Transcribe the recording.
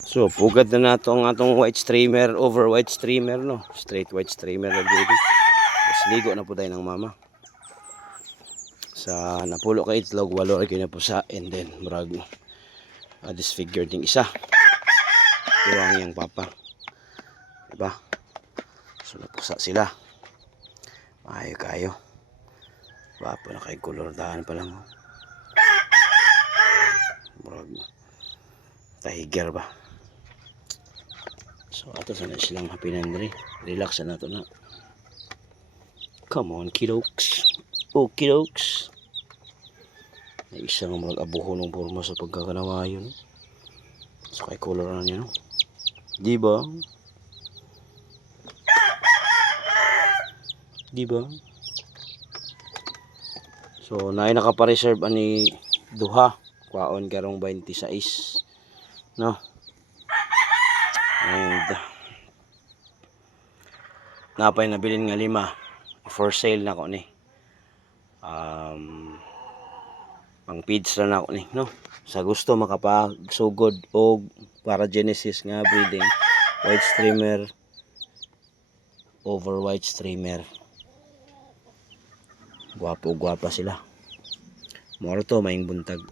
So pugad na nato ang atong white streamer over white streamer no. Straight white streamer na dito. Tapos ligo na po tayo ng mama. Sa napulo ka itlog, walo ay kinapusa, and then murag disfigured yung isa. Ito ang iyang papa. Diba? So napusa sila. Maayo kayo. Wapo na kay color daan pa lang. Murag tiger ba? So ato sana silang hapinandri. Relax na to na. Come on kidokes. Okidokes. May isang murag abuho ng forma sa pagkakanawayon. So kay color na niya no. Diba? Diba? So naay nakapareserve ani duha. Kwaon karong 26. No? And napay nabilin nga 5 for sale na ko ni. Pang feeds na ako ni, no? Sa gusto makapagsugod og para Genesis nga breeding white streamer over white streamer. Gwapo-gwapa sila. Moro to maing buntag.